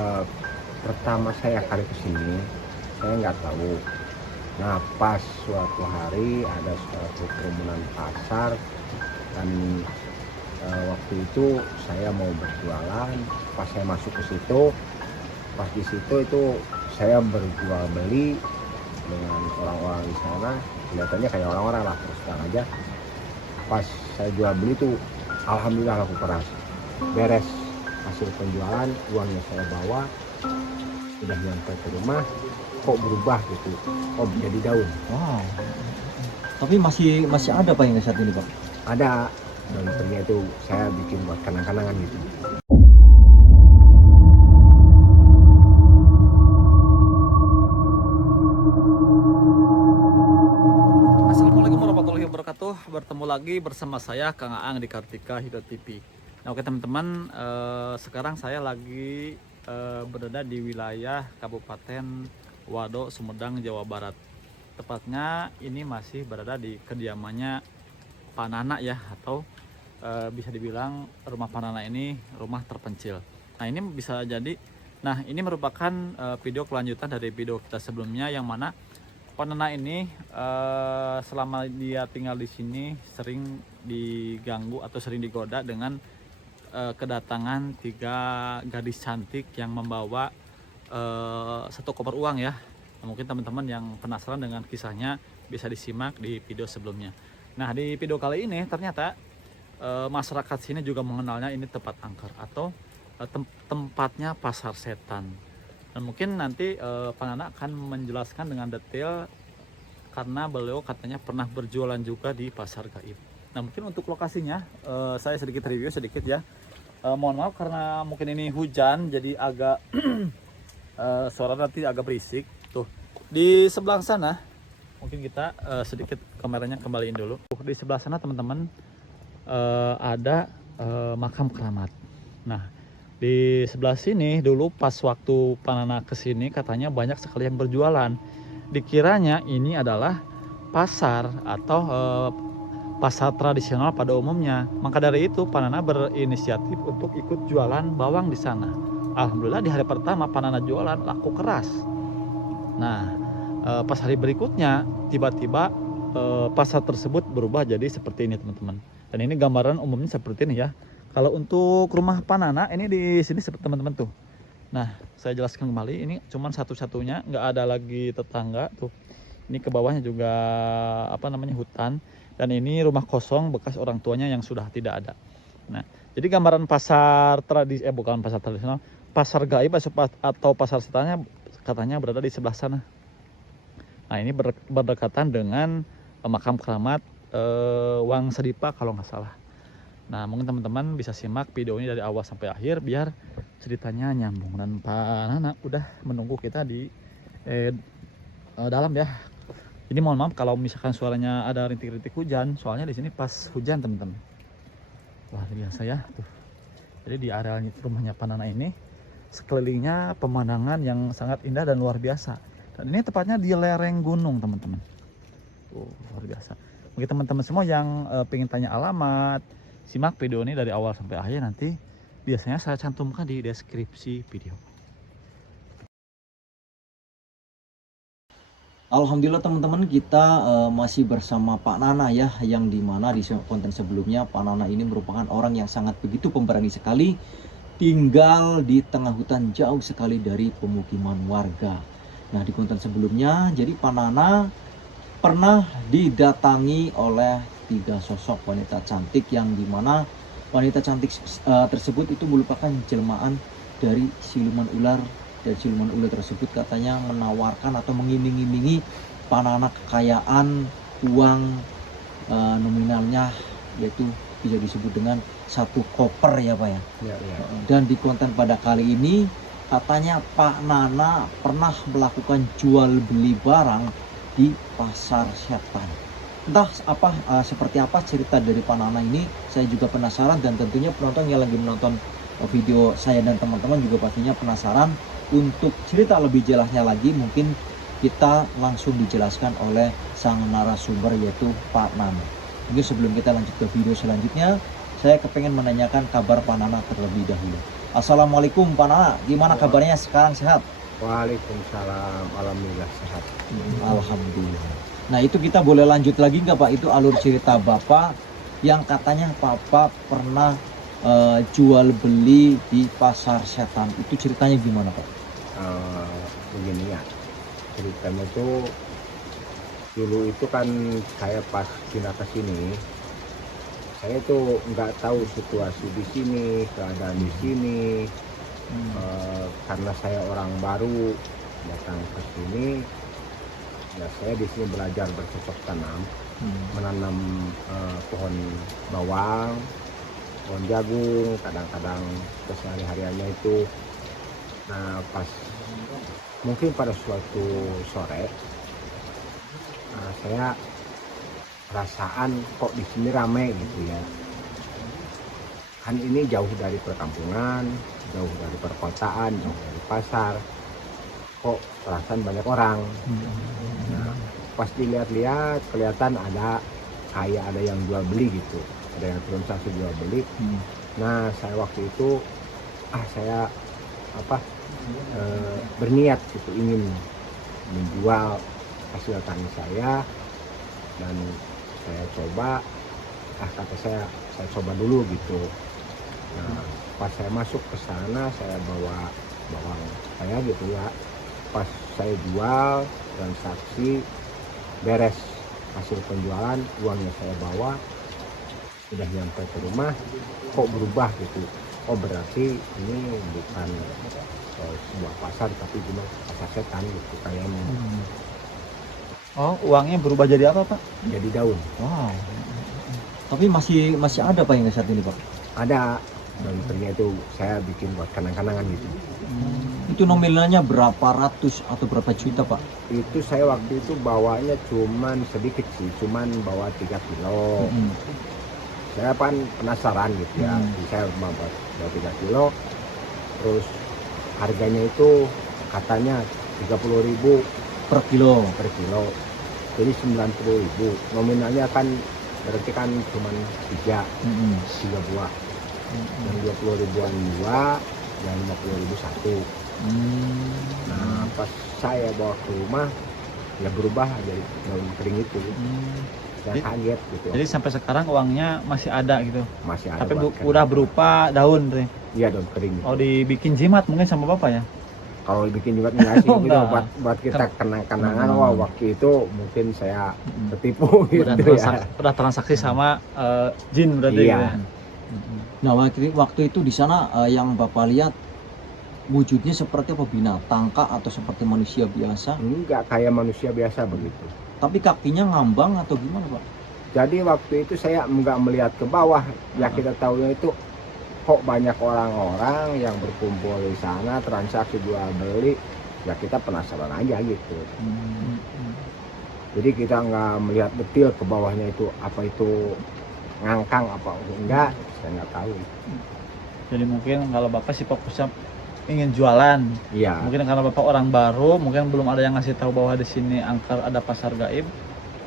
eh, pertama saya kali kesini, saya nggak tahu. Nah, pas suatu hari ada suatu kerumunan pasar dan waktu itu saya mau berjualan. Pas saya masuk ke situ, pas di situ itu saya berjual beli dengan orang-orang di sana. Kelihatannya kayak orang-orang lah, terus terang aja. Pas saya jual beli tuh, alhamdulillah laku keras. Beres hasil penjualan, uangnya saya bawa, udah nyampe ke rumah, kok berubah gitu, kok jadi daun. Wow. Tapi masih ada Pak hingga saat ini Pak? Ada, dan ternyata itu saya bikin buat kenang-kenangan gitu. Assalamualaikum warahmatullahi wabarakatuh. Bertemu lagi bersama saya Kang Aang di Kartika Hidro TV. Nah, oke teman-teman, sekarang saya lagi berada di wilayah Kabupaten Wado, Sumedang, Jawa Barat. Tepatnya ini masih berada di kediamannya Pak Nana ya, atau bisa dibilang rumah Pak Nana ini rumah terpencil. Nah, ini bisa jadi, nah ini merupakan video kelanjutan dari video kita sebelumnya, yang mana Pak Nana ini selama dia tinggal di sini sering diganggu atau sering digoda dengan kedatangan 3 gadis cantik yang membawa 1 koper uang ya. Nah, mungkin teman-teman yang penasaran dengan kisahnya bisa disimak di video sebelumnya. Nah, di video kali ini ternyata masyarakat sini juga mengenalnya ini tempat angker atau tempatnya pasar setan. Dan mungkin nanti Pak Nana akan menjelaskan dengan detail, karena beliau katanya pernah berjualan juga di pasar gaib. Nah, mungkin untuk lokasinya saya sedikit review sedikit ya. Mohon maaf karena mungkin ini hujan, jadi agak suara nanti agak berisik. Tuh di sebelah sana, mungkin kita sedikit kameranya kembaliin dulu. Di sebelah sana teman-teman ada makam keramat. Nah, di sebelah sini dulu pas waktu Pak Nana kesini katanya banyak sekali yang berjualan. Dikiranya ini adalah pasar atau pasar tradisional pada umumnya. Maka dari itu Pak Nana berinisiatif untuk ikut jualan bawang di sana. Alhamdulillah di hari pertama Pak Nana jualan laku keras. Nah, pas hari berikutnya tiba-tiba pasar tersebut berubah jadi seperti ini teman-teman. Dan ini gambaran umumnya seperti ini ya. Kalau untuk rumah Pak Nana ini di sini seperti teman-teman tuh. Nah, saya jelaskan kembali, ini cuman satu-satunya, nggak ada lagi tetangga tuh. Ini ke bawahnya juga hutan, dan ini rumah kosong bekas orang tuanya yang sudah tidak ada. Nah, jadi gambaran pasar bukan pasar tradisional, pasar gaib atau pasar setannya katanya berada di sebelah sana. Nah, ini berdekatan dengan makam keramat Wang Sedipa kalau nggak salah. Nah, mungkin teman-teman bisa simak video ini dari awal sampai akhir biar ceritanya nyambung. Dan Pak Nana udah menunggu kita di dalam ya. Jadi mohon maaf kalau misalkan suaranya ada rintik-rintik hujan, soalnya di sini pas hujan teman-teman. Wah, biasa ya tuh. Jadi di area rumahnya Pak Nana ini sekelilingnya pemandangan yang sangat indah dan luar biasa. Dan ini tepatnya di lereng gunung teman-teman. Luar biasa. Bagi teman-teman semua yang pengen tanya alamat, simak video ini dari awal sampai akhir, nanti biasanya saya cantumkan di deskripsi video. Alhamdulillah teman-teman, kita masih bersama Pak Nana ya, yang dimana di konten sebelumnya Pak Nana ini merupakan orang yang sangat begitu pemberani sekali, tinggal di tengah hutan jauh sekali dari pemukiman warga. Nah, di konten sebelumnya jadi Pak Nana pernah didatangi oleh 3 sosok wanita cantik, yang dimana wanita cantik tersebut itu merupakan jelmaan dari siluman ular. Dan siluman ular tersebut katanya menawarkan atau mengiming-imingi Pak Nana kekayaan uang nominalnya, yaitu bisa disebut dengan 1 koper ya Pak ya. Ya. Dan di konten pada kali ini katanya Pak Nana pernah melakukan jual beli barang di pasar setan. Entah seperti apa cerita dari Pak Nana ini, saya juga penasaran, dan tentunya penonton yang lagi menonton video saya dan teman-teman juga pastinya penasaran. Untuk cerita lebih jelasnya lagi, mungkin kita langsung dijelaskan oleh sang narasumber, yaitu Pak Nana. Mungkin sebelum kita lanjut ke video selanjutnya, saya kepengen menanyakan kabar Pak Nana terlebih dahulu. Assalamualaikum Pak Nana, gimana kabarnya sekarang, sehat? Waalaikumsalam, alhamdulillah sehat. Alhamdulillah. Nah itu kita boleh lanjut lagi nggak Pak, itu alur cerita Bapak yang katanya Bapak pernah jual beli di pasar setan, itu ceritanya gimana Pak? Begini ya, ceritanya itu dulu itu kan saya pas pindah ke sini, saya tuh nggak tahu situasi di sini, keadaan di sini. Karena saya orang baru datang ke sini, ya saya di sini belajar bercocok tanam, menanam pohon bawang, pohon jagung, kadang-kadang kesehari-hariannya itu. Nah pas mungkin pada suatu sore, saya perasaan kok di sini ramai gitu ya. Kan ini jauh dari perkampungan, jauh dari perkotaan, jauh dari pasar. Kok perasaan banyak orang. Nah, pas dilihat-lihat kelihatan ada kayak ada yang jual beli gitu. Ada yang transaksi jual beli. Nah, saya waktu itu saya berniat gitu ingin menjual hasil tani saya, dan saya coba kata saya coba dulu gitu. Nah pas saya masuk ke sana, saya bawa bawang saya gitu ya, pas saya jual transaksi beres hasil penjualan, uangnya saya bawa, udah nyampe ke rumah kok berubah gitu. Oh berarti ini bukan sebuah pasar tapi cuma pasar setan gitu kayaknya. Oh, uangnya berubah jadi apa Pak? Jadi daun. Wow. Tapi masih ada Pak yang saat ini Pak? Ada, dan ternyata itu saya bikin buat kenang-kenangan gitu. Itu nominalnya berapa ratus atau berapa juta Pak? Itu saya waktu itu bawanya cuman sedikit sih, cuman bawa 3 kilo. Saya kan penasaran gitu ya, saya bawa 3 kilo. Terus harganya itu katanya 30.000 per kilo. Jadi 90.000. Nominalnya kan berarti kan cuman 3 buah. Yang 20.000-an 2, yang 50.000 1. Nah pas saya bawa ke rumah ya berubah jadi daun kering itu. Saya kaget gitu. Jadi sampai sekarang uangnya masih ada gitu. Masih ada. Tapi udah berupa daun tuh. Iya, daun kering. Oh, dibikin jimat mungkin sama Bapak ya? Kalau dibikin jimat enggak sih, gitu Enggak. buat kita kenang-kenangan. Wah waktu itu mungkin saya tertipu gitu ya. Udah transaksi sama jin berarti. Iya. Gitu ya? Nah waktu itu di sana yang Bapak lihat wujudnya seperti apa, binatang kah atau seperti manusia biasa? Enggak kayak manusia biasa begitu. Tapi kakinya ngambang atau gimana Pak? Jadi waktu itu saya enggak melihat ke bawah. Ya kita tahunya itu kok banyak orang-orang yang berkumpul di sana transaksi jual beli. Ya kita penasaran aja gitu. Jadi kita nggak melihat detail ke bawahnya itu apa itu ngangkang apa enggak, saya nggak tahu. Jadi mungkin kalau Bapak sih fokusnya ingin jualan. Iya. Mungkin karena Bapak orang baru, mungkin belum ada yang ngasih tahu bahwa di sini Angker ada pasar gaib.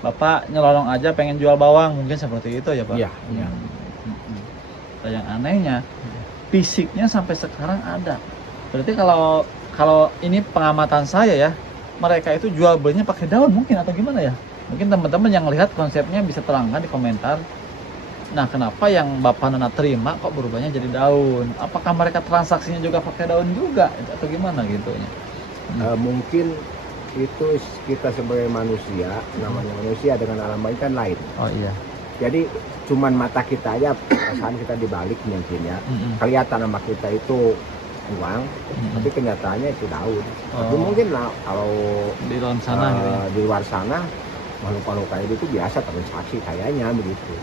Bapak nyelonong aja pengen jual bawang, mungkin seperti itu ya Pak. Iya. Nah, yang anehnya fisiknya sampai sekarang ada. Berarti kalau ini pengamatan saya ya, mereka itu jual belinya pakai daun mungkin atau gimana ya? Mungkin teman-teman yang lihat konsepnya bisa terangkan di komentar. Nah, kenapa yang Bapak Nana terima kok berubahnya jadi daun? Apakah mereka transaksinya juga pakai daun juga atau gimana gitu ya? Mungkin itu kita sebagai manusia, namanya manusia dengan alam baik kan lain. Oh iya. Jadi cuman mata kita aja, perasaan kita dibalik mungkin ya. Kelihatan sama kita itu uang, tapi kenyataannya itu daun. Tapi mungkin lah kalau di dalam sana gitu ya. di luar sana makhluk-makhluk kayak itu biasa transaksi kayaknya begitu.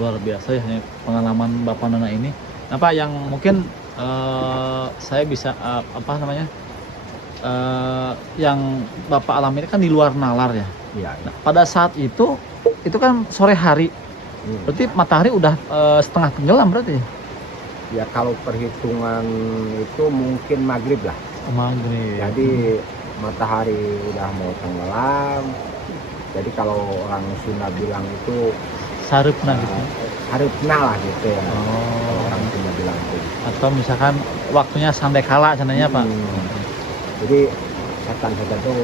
Luar biasa ya pengalaman Bapak Nana ini. Apa yang mungkin saya bisa yang Bapak alami ini kan di luar nalar ya. Iya. Nah, pada saat itu kan sore hari. Berarti matahari udah setengah tenggelam berarti ya? Ya kalau perhitungan itu mungkin maghrib lah. Maghrib. Jadi matahari udah mau tenggelam. Jadi kalau orang Sunda bilang itu Sarupna gitu. harupna lah gitu ya. Oh. Kalau orang Sunda bilang atau misalkan waktunya sandekala sebenarnya Pak. Jadi setan-setan itu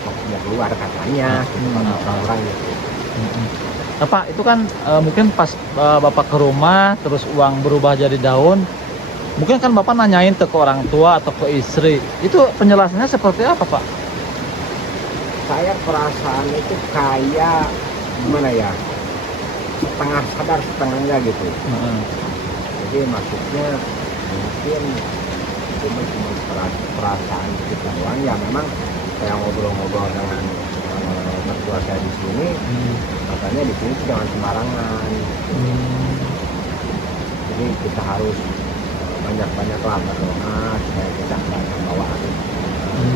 waktunya keluar katanya, gitu, kalau orang-orang gitu. Nah, Pak, itu kan mungkin pas Bapak ke rumah terus uang berubah jadi daun, mungkin kan Bapak nanyain ke orang tua atau ke istri, itu penjelasannya seperti apa Pak? Saya perasaan itu kayak gimana ya, setengah sadar setengah enggak gitu. Jadi maksudnya mungkin cuma perasaan kita doang ya. Memang saya ngobrol-ngobrol dengan mertua saya di sini, katanya di sini jangan sembarangan. Jadi kita harus banyak-banyak lah berdoa supaya kita nggak terbawa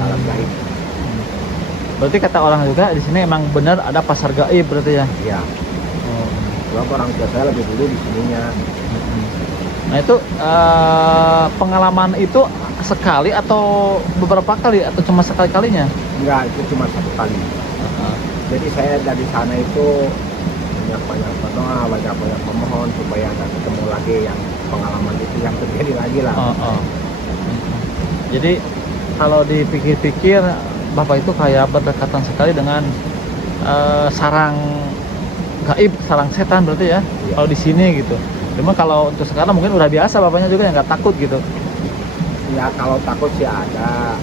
alam gaib. Berarti kata orang juga di sini emang benar ada pasar gaib berarti ya? Iya. Sebab orang tua saya lebih dulu di sininya. Nah itu pengalaman itu sekali atau beberapa kali atau cuma sekali-kalinya? Enggak, itu cuma satu kali. Jadi saya dari sana itu banyak-banyak berdoa, banyak-banyak memohon supaya nggak ketemu lagi yang pengalaman itu yang terjadi lagi lah. Jadi kalau dipikir-pikir Bapak itu kayak berdekatan sekali dengan sarang gaib, sarang setan berarti ya? Iya. Kalau di sini gitu. Cuma kalau untuk sekarang mungkin udah biasa Bapaknya juga ya, nggak takut gitu. Ya kalau takut sih ada,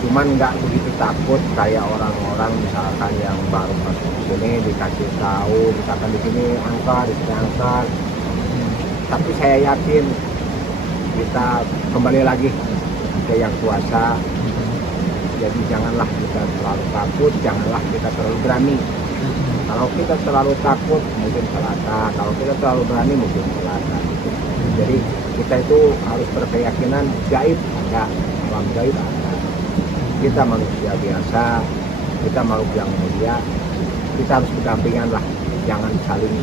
cuman nggak begitu takut kayak orang-orang misalkan yang baru masuk ke sini dikasih tahu, misalkan di sini angka, di sini angka. Tapi saya yakin kita kembali lagi ke yang kuasa. Jadi janganlah kita terlalu takut, janganlah kita terlalu berani. Kalau kita terlalu takut mungkin celaka, kalau kita terlalu berani mungkin celaka. Jadi kita itu harus berkeyakinan gaib ada, alam gaib ada. Kita manusia biasa, kita makhluk yang mulia, kita harus berdampingan lah, jangan saling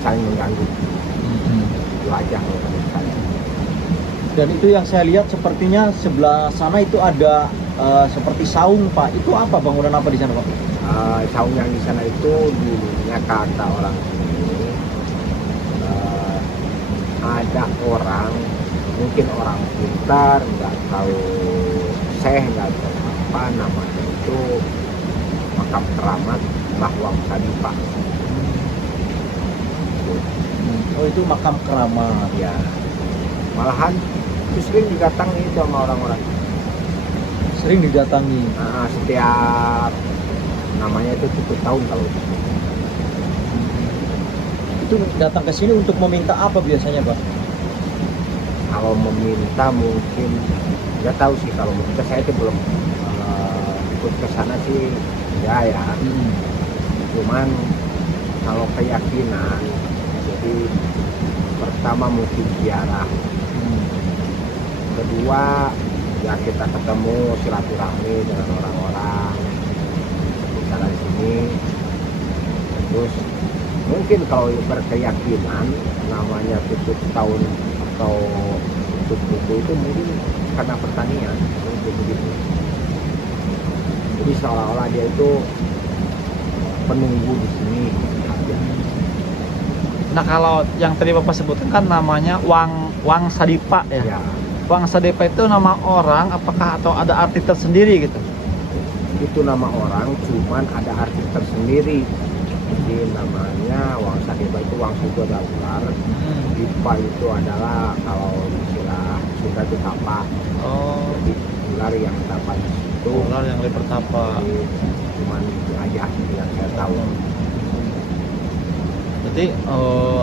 saling mengganggu. Itu aja kalau menurut saya. Dan itu yang saya lihat sepertinya sebelah sana itu ada seperti saung Pak. Itu apa, bangunan apa di sana Pak? Saung yang di sana itu dulunya kata orang sini ada orang, mungkin orang pintar, nggak tahu nggak tahu apa namanya itu, makam keramat Lawang Sadipa. Oh itu makam keramat. Ya, malahan itu sering didatangi itu sama orang-orang. Sering didatangi. Setiap namanya itu 7 tahun kalau Itu datang ke sini untuk meminta apa biasanya Pak? kalau meminta mungkin nggak tahu sih, kalau meminta saya itu belum ikut ke sana sih enggak ya. Cuman kalau keyakinan, jadi pertama mungkin ziarah, kedua ya kita ketemu silaturahmi dengan orang-orang bicara di sini. Terus mungkin kalau berkeyakinan namanya tutup tahun atau tutup buku itu mungkin karena pertanian, mungkin begitu. Jadi seolah-olah dia itu penunggu di sini aja. Nah kalau yang tadi Bapak sebutkan kan namanya Wang Sadipa ya? Ya, Wang Sadipa itu nama orang apakah atau ada arti tersendiri gitu? itu nama orang, cuman ada arti tersendiri. Jadi namanya Wang Sadipa itu Wang itu adalah ular, Dipa itu adalah kalau istilah Sunda itu tapa. Oh, Jadi ular yang tapa di situ. ular yang bertapa. Jadi, cuman itu aja yang saya tahu. Jadi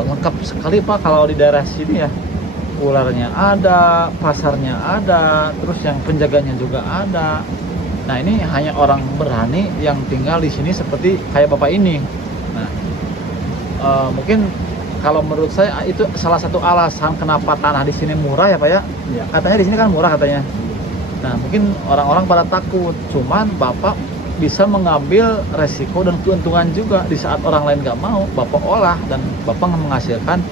lengkap sekali Pak kalau di daerah sini ya. Ularnya ada, pasarnya ada, terus yang penjaganya juga ada. Nah ini hanya orang berani yang tinggal di sini seperti kayak Bapak ini. Nah mungkin kalau menurut saya itu salah satu alasan kenapa tanah di sini murah ya Pak ya. Ya. Katanya di sini kan murah katanya. Nah mungkin orang-orang pada takut, cuman Bapak bisa mengambil resiko dan keuntungan juga di saat orang lain nggak mau, Bapak olah dan Bapak menghasilkan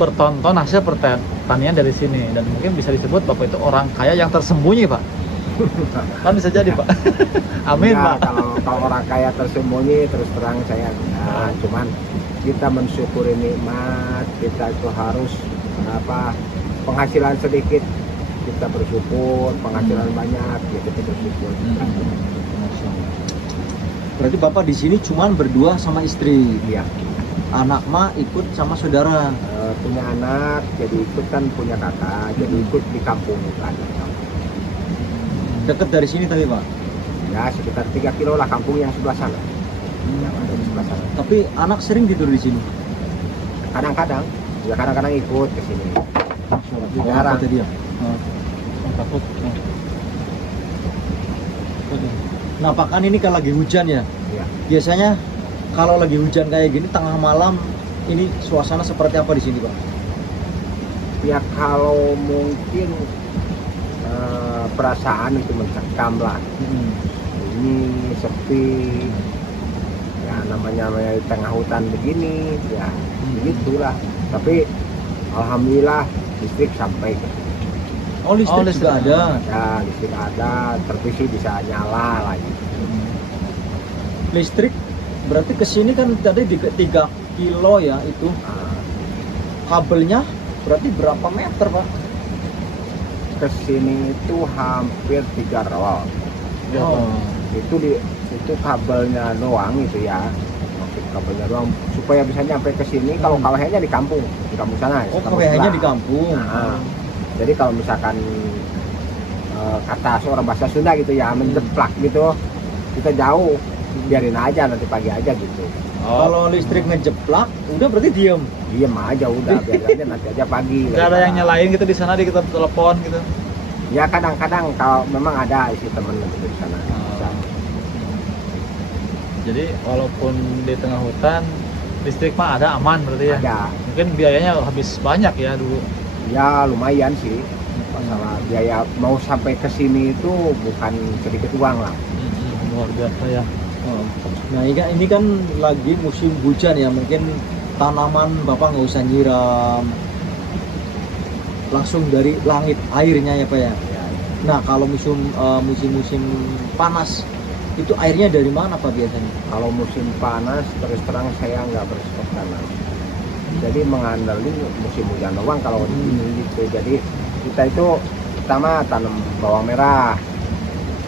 bertonton hasil pertanian dari sini, dan mungkin bisa disebut Bapak itu orang kaya yang tersembunyi Pak. Kan bisa jadi Pak. Amin Ya, Pak. kalau orang kaya tersembunyi terus terang saya enggak. Cuman kita mensyukuri nikmat, kita itu harus penghasilan sedikit kita bersyukur, penghasilan banyak ya kita bersyukur. Masya Allah. Berarti Bapak di sini cuman berdua sama istri. Iya. Anak mah ikut sama saudara. Punya anak, jadi ikut kan punya kakak, jadi ikut di kampung kan. Dekat dari sini tapi Pak. Ya sekitar 3 kilo lah kampung yang sebelah sana. Yang ada di sebelah sana. Tapi anak sering tidur di sini. Kadang-kadang, ya kadang-kadang ikut ke sini. Apa tadi ya? Takut. Nah, pakan ini kalau lagi hujan ya. Ya. Biasanya kalau lagi hujan kayak gini tengah malam ini suasana seperti apa di sini, Pak? Ya kalau mungkin perasaan itu mencekam lah. Ini sepi. Ya namanya di tengah hutan begini, ya begitulah. Tapi alhamdulillah listrik sampai ke sini. Oh, listrik juga ada. Ya listrik ada, televisi bisa nyala lagi. Listrik berarti ke sini kan tadi 3 kilo ya itu. Nah, Kabelnya berarti berapa meter, Pak? ke sini itu hampir 3 roll. Oh. Itu kabelnya doang itu ya. Maksud kabelnya doang supaya bisa nyampe ke sini. Kalau KWH-nya di kampung sana. Oh, kampung KWH-nya sebelah. di kampung. Nah, jadi kalau misalkan kata seorang bahasa Sunda gitu ya, menjeplak gitu, kita jauh, biarin aja nanti pagi aja gitu. Kalau listrik ngejeplak, udah berarti diem. Diem aja udah, biarin aja nanti aja pagi. Gak ada yang nyalain gitu di sana, kita telepon gitu. Ya kadang-kadang kalau memang ada isi temen di sana. Bisa. Jadi walaupun di tengah hutan, listrik mah ada, aman berarti ya. Ada. Mungkin biayanya habis banyak ya dulu. Ya lumayan sih. Masalah biaya mau sampai ke sini itu bukan sedikit uang lah. Luar biasa ya. Oh. Nah, ini kan lagi musim hujan ya, mungkin tanaman Bapak nggak usah nyiram, langsung dari langit airnya ya Pak ya. Ya, Nah, kalau musim panas itu airnya dari mana Pak biasanya? kalau musim panas terus terang saya nggak berstok tanam. Jadi mengandalkan musim hujan doang kalau di sini gitu. Jadi kita itu pertama tanam bawang merah,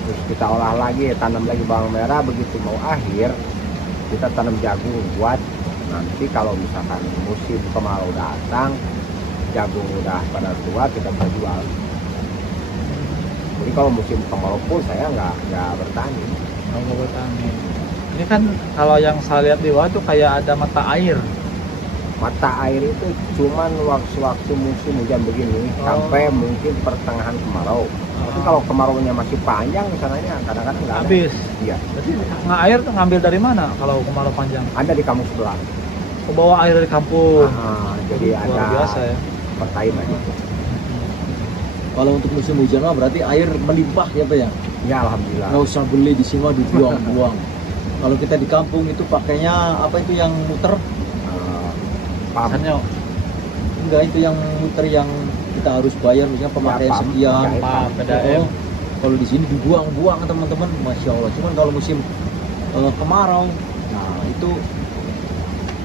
terus kita olah lagi, tanam lagi bawang merah. Begitu mau akhir kita tanam jagung buat nanti kalau misalkan musim kemarau datang, jagung udah pada tua kita bisa jual. Jadi kalau musim kemarau pun saya nggak bertani. Kalau mau bertani. Ini kan kalau yang saya lihat di bawah tuh kayak ada mata air. Mata air itu cuman waktu musim hujan begini sampai mungkin pertengahan kemarau. Tapi kalau kemaraunya masih panjang misalnya kadang-kadang nggak ada. Habis. Iya. Jadi air tuh ngambil dari mana kalau kemarau panjang? Ada di kampung sebelah. Ke bawah air dari kampung. Jadi Luar ada biasa ya. pertain lagi. Kalau untuk musim hujan mah berarti air melimpah ya Pak ya. Ya alhamdulillah. Nggak usah beli di sini mah dibuang-buang. Kalau kita di kampung itu pakainya apa itu yang muter? Pam. Biasanya Enggak, itu yang muter yang kita harus bayar misalnya pemakaian pam. sekian. Pam, PDAM. Oh, kalau di sini dibuang-buang teman-teman, masya Allah. Cuman kalau musim kemarau, nah itu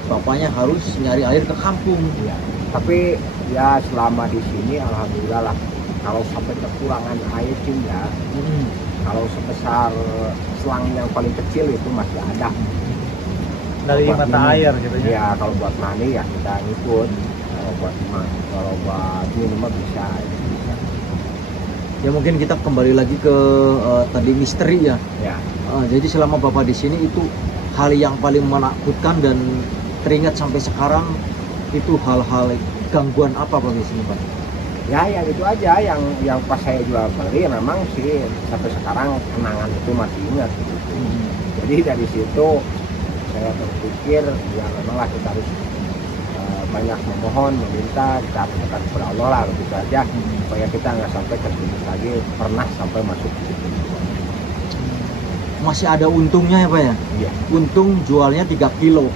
bapaknya harus nyari air ke kampung. Ya. Tapi ya selama di sini alhamdulillah lah. Kalau sampai kekurangan air sih ya. Kalau sebesar selang yang paling kecil itu masih ada. dari Buat mata minum. air gitu ya. Ya kalau buat mandi ya kita ngikut. Kalau buat minum mah bisa. Ya mungkin kita kembali lagi ke tadi misteri ya. Ya. Jadi selama bapak di sini itu hal yang paling menakutkan dan teringat sampai sekarang itu hal-hal gangguan apa Pak di sini Pak? Ya itu aja yang pas saya jual beli memang sih sampai sekarang kenangan itu masih ingat gitu. Jadi dari situ saya berpikir ya memanglah kita harus banyak memohon, meminta, kita harus dekat kepada Allah lah begitu aja supaya kita nggak sampai terjerumus lagi pernah sampai masuk ke situ. Masih ada untungnya ya Pak ya? Iya. Untung jualnya 3 kilo.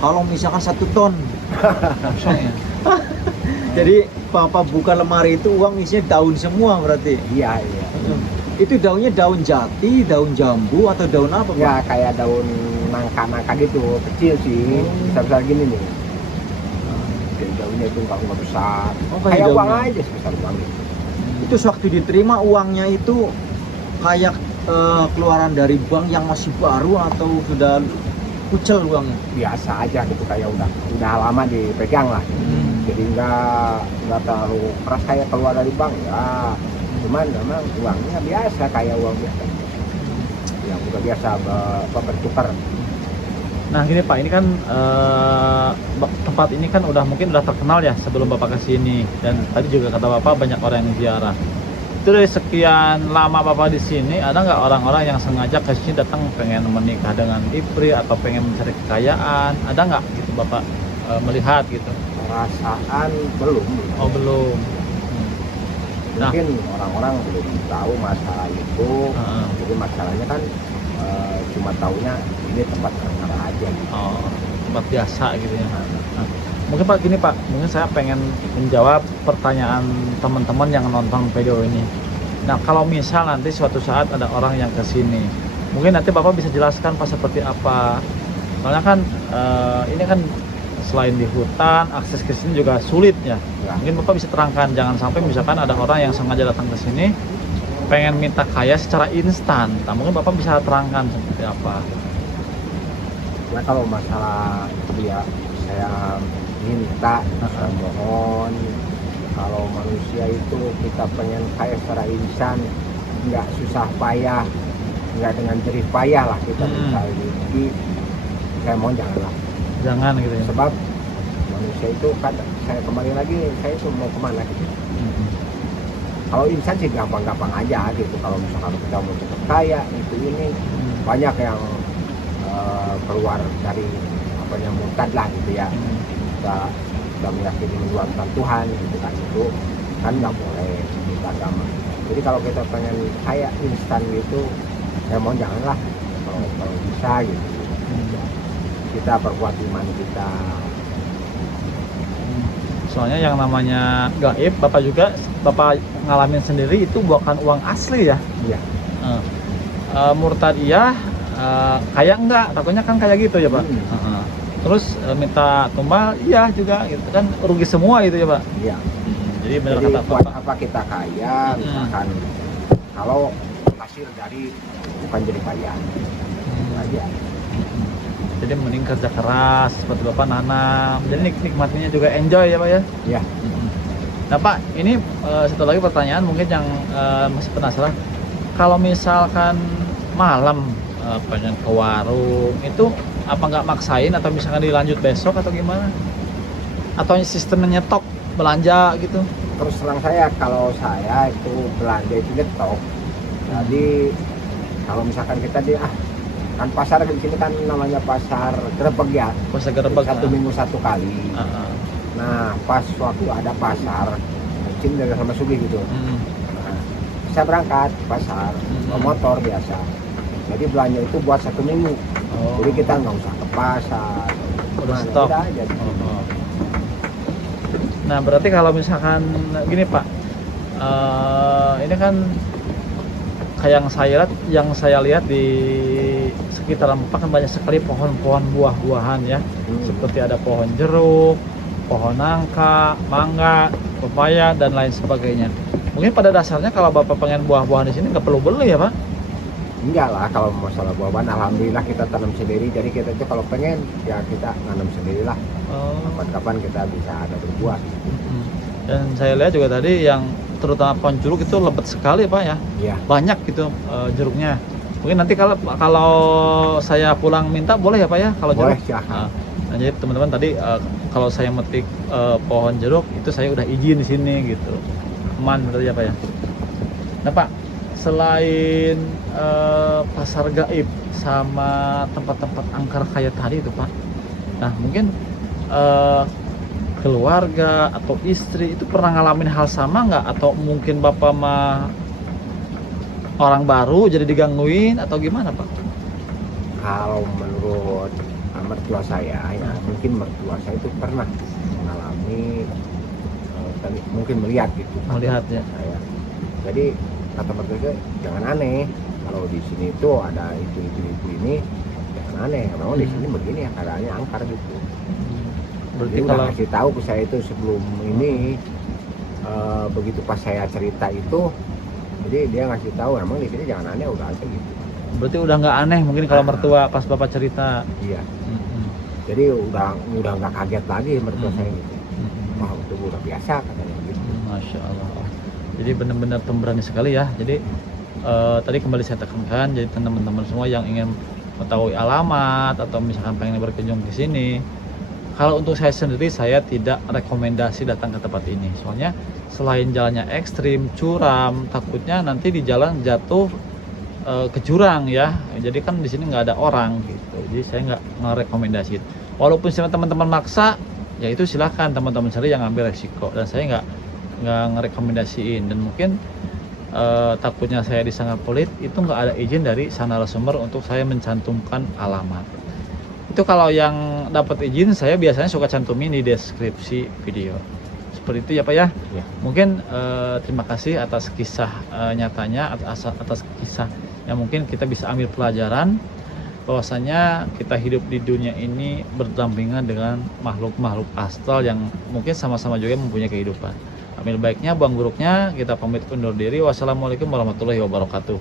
Kalau misalkan 1 ton. Jadi Bapak buka lemari itu uang isinya daun semua berarti. Iya. Itu daunnya daun jati, daun jambu, atau daun apa, Pak? Ya kayak daun nangka-nangka gitu, kecil sih, besar-besar gini nih. Jadi daunnya itu nggak besar, Oh, kayak uang daunnya. aja sebesar uang itu. Itu sewaktu diterima uangnya itu kayak keluaran dari bank yang masih baru atau sudah kucel uangnya? Biasa aja gitu, kayak udah lama dipegang lah. Jadi nggak terlalu keras kayak keluar dari bank ya. Cuman memang uangnya biasa kayak uang biasa. Yang udah biasa bertukar. Nah gini Pak, ini kan tempat ini kan mungkin udah terkenal ya sebelum Bapak kesini, dan tadi juga kata Bapak banyak orang yang ziarah. Itu dari sekian lama Bapak di sini, ada nggak orang-orang yang sengaja ke sini datang pengen menikah dengan Ipri atau pengen mencari kekayaan? Ada nggak gitu Bapak melihat gitu? Perasaan belum. Oh belum. Nah. Mungkin orang-orang belum tahu masalah itu. Heeh. Jadi masalahnya kan cuma taunya ini tempat perkara aja gitu. Oh, tempat biasa gitu ya. Nah, mungkin Pak gini Pak, mungkin saya pengen menjawab pertanyaan teman-teman yang nonton video ini. Nah, kalau misal nanti suatu saat ada orang yang ke sini, mungkin nanti Bapak bisa jelaskan Pak seperti apa. Soalnya kan ini kan selain di hutan, akses ke sini juga sulit ya. Ya. Mungkin Bapak bisa terangkan, jangan sampai misalkan ada orang yang sengaja datang ke sini pengen minta kaya secara instan. Nah, mungkin Bapak bisa terangkan seperti apa. Ya kalau masalah itu ya saya minta, saya mohon, kalau manusia itu kita pengen kaya secara instan, nggak susah payah, nggak dengan jerih payah lah kita minta rezeki. Saya mohon janganlah. Jangan gitu ya. Sebab manusia itu kan, saya kembali lagi, saya itu mau kemana gitu. Kalau insan sih gampang-gampang aja gitu. Kalau misalkan kita mau cepat kaya itu ini, banyak yang keluar dari apa yang murtad lah gitu ya. Kita meyakini meluangkan Tuhan gitu kan, itu kan nggak boleh di agama. Jadi kalau kita pengen kaya instan gitu, ya mau janganlah. Kalau bisa gitu, kita perkuat iman kita. Soalnya yang namanya gaib, Bapak ngalamin sendiri itu bukan uang asli ya. Iya. Murtad iya, kaya enggak, takutnya kan kayak gitu ya Pak. Terus minta tumbal iya juga gitu kan, rugi semua gitu ya Pak. Iya. Jadi benar Jadi kata buat Bapak. apa kita kaya, misalkan kalau hasil dari bukan jadi payah aja. Jadi mending kerja keras seperti Bapak nanam. Jadi nikmatinya juga enjoy ya Pak ya. Iya. Nah Pak, ini satu lagi pertanyaan mungkin yang masih penasaran. Kalau misalkan malam pengen ke warung, itu apa nggak maksain atau misalkan dilanjut besok atau gimana? Atau sistemnya nyetok belanja gitu? Terus terang saya, kalau saya itu belanja itu nyetok. Jadi kalau misalkan kita kan pasar di sini kan namanya pasar Grebeg ya. Pasar Grebeg. Satu minggu satu kali. Nah pas waktu ada pasar, mungkin dari sama Sugi gitu. Nah, saya berangkat pasar, bawa motor biasa. Jadi belanja itu buat satu minggu. Jadi kita nggak usah ke pasar. Udah stok. Udah aja. Nah berarti kalau misalkan gini Pak, ini kan kayak yang saya lihat di sekitar Rempang kan banyak sekali pohon-pohon buah-buahan ya. Seperti ada pohon jeruk, pohon nangka, mangga, pepaya dan lain sebagainya. Mungkin pada dasarnya kalau Bapak pengen buah-buahan di sini nggak perlu beli ya Pak? Enggak lah, kalau masalah buah-buahan alhamdulillah kita tanam sendiri. Jadi kita itu kalau pengen ya kita nanam sendirilah. Kapan-kapan kita bisa ada berbuah. Dan saya lihat juga tadi yang terutama pohon jeruk itu lebat sekali Pak ya. Iya. Banyak gitu jeruknya. Mungkin nanti kalau saya pulang minta boleh ya Pak ya kalau Boleh, jeruk? silahkan. Nah, jadi teman-teman tadi kalau saya metik pohon jeruk itu saya udah izin di sini gitu. Aman berarti ya Pak ya. Nah Pak, selain pasar gaib sama tempat-tempat angker kayak tadi itu Pak. Nah, mungkin keluarga atau istri itu pernah ngalamin hal sama nggak, atau mungkin Bapak mah orang baru jadi digangguin atau gimana Pak? Kalau menurut mertua saya ya, mungkin mertua saya itu pernah mengalami mungkin melihat gitu. Melihat ya. Saya. Jadi kata mertua saya jangan aneh, kalau di sini tuh ada itu ini jangan aneh, memang di sini begini ya keadaannya angker gitu. Berarti Dia udah kalau ngasih tahu ke saya itu sebelum ini, begitu pas saya cerita itu, jadi dia ngasih tahu emang di sini jangan aneh, udah aja gitu. berarti udah nggak aneh mungkin kalau mertua pas bapak cerita. Iya, Mm-mm. jadi udah nggak kaget lagi mertua saya gitu. Mm-mm. Wah itu udah biasa katanya gitu. Masya Allah. Jadi benar-benar pemberani sekali ya. Jadi tadi kembali saya tekankan, jadi teman-teman semua yang ingin mengetahui alamat atau misalkan pengen berkunjung ke sini, kalau untuk saya sendiri saya tidak rekomendasi datang ke tempat ini. Soalnya selain jalannya ekstrim, curam, takutnya nanti di jalan jatuh ke jurang ya. Jadi kan di sini nggak ada orang gitu. Jadi saya nggak ngerekomendasiin. Walaupun sama teman-teman maksa, ya itu silakan teman-teman sendiri yang ambil resiko. Dan saya nggak ngerekomendasiin. Dan mungkin takutnya saya disangka pelit, itu nggak ada izin dari sang narasumber untuk saya mencantumkan alamat. Itu kalau yang dapat izin saya biasanya suka cantumin di deskripsi video. Seperti itu ya Pak ya. Ya. Mungkin terima kasih atas kisah nyatanya, atas kisah yang mungkin kita bisa ambil pelajaran bahwasanya kita hidup di dunia ini berdampingan dengan makhluk-makhluk astral yang mungkin sama-sama juga mempunyai kehidupan. Ambil baiknya, buang buruknya, kita pamit undur diri. Wassalamualaikum warahmatullahi wabarakatuh.